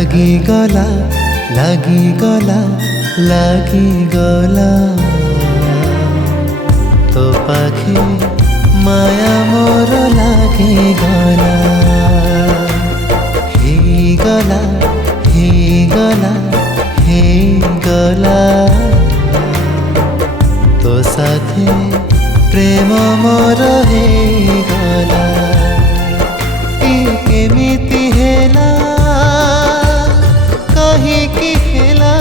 ଲାଗିଗଲା ଲାଗିଗଲା ଲାଗିଗଲା ତୋ ପାଖେ ମାୟା ମୋର ଲାଗିଗଲା ହେଇଗଲା ହେଇଗଲା ହେଇଗଲା ତୋ ସାଥେ ପ୍ରେମ ମୋର ହେଇଗଲା କେମିତି ହେଲା କାହିଁକି ହେଲା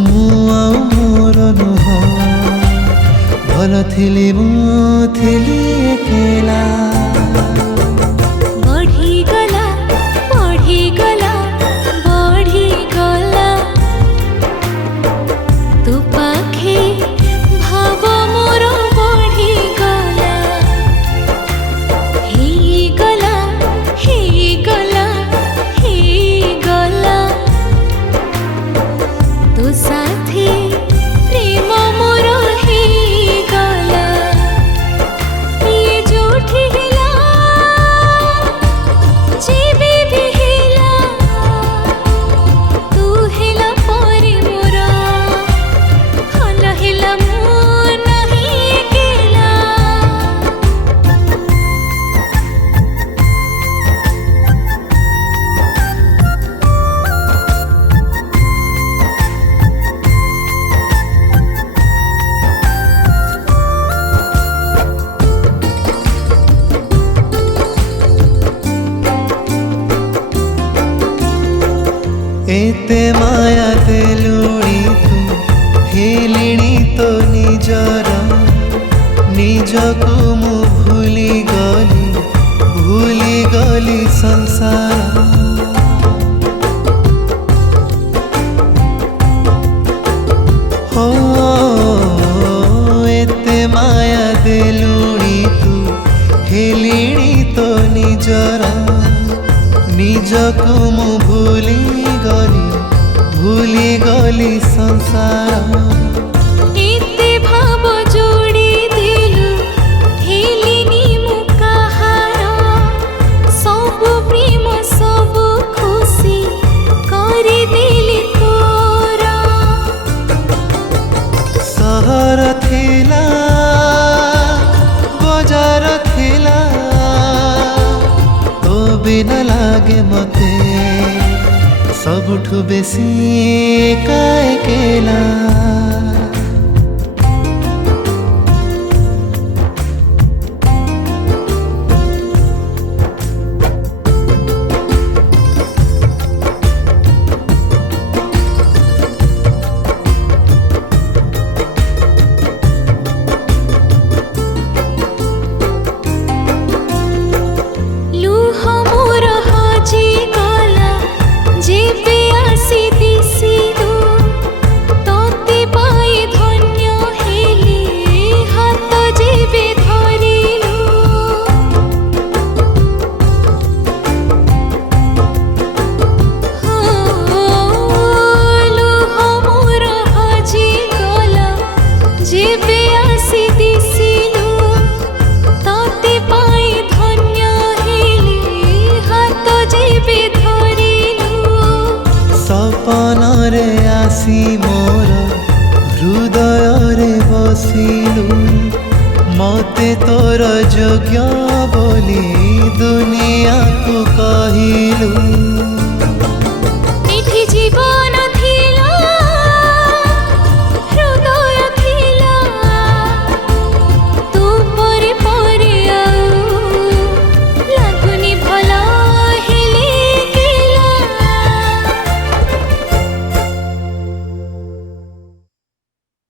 ମୁଁ ଆଉ ମୋର ନୁହଁ ଭଲ ଥିଲି ମୁଁ ଥିଲି ଏକେଲା ବଢ଼ିଗଲା ବଢ଼ିଗଲା ବଢ଼ିଗଲା ତୋ ପାଖେ ଭାବ ମୋର ବଢ଼ିଗଲା ହେଇଗଲା ହେଇଗଲା ହେଇଗଲା ତୋ ସାଥେ ପ୍ରେମ ମୋର ହେଇଗଲା ଇଏ ଯୋଉଠି ହେଲା ଯେବେ ବି ହେଲା ତୁ ହେଲା ପରେ ମୋର ଭଲ ହେଲା ମୁଁ ନାହିଁ ଏକେଲା एते माया देलुणी तू हेलिणी तो निजर निजको मु भूली गली संसार हो एते माया देलुणी तू हेलिणी तो निजर निजको मु भूली गली संसार एते भाव जोड़ी दिलु हेलिनी मु कहार सबु प्रेम सबु खुशी करी दिली तोर सहर थिला बजार थिला तो बिना लागे मते सबुठु बेसी एका एकेला लुह मोर हजी गला जेबे आसी दिसिलु तोते पाई धन्य हेली हाथ जेबे धरिलु लुह मोर हजी गला जेबे आसी दिसिलु तोते पाई धन्य हेली हाथ जेबे धरिलु सपन रे आसी मोर हृदय रे बसिलु मते तोर योग्य बोली दुनिया को कहिलु।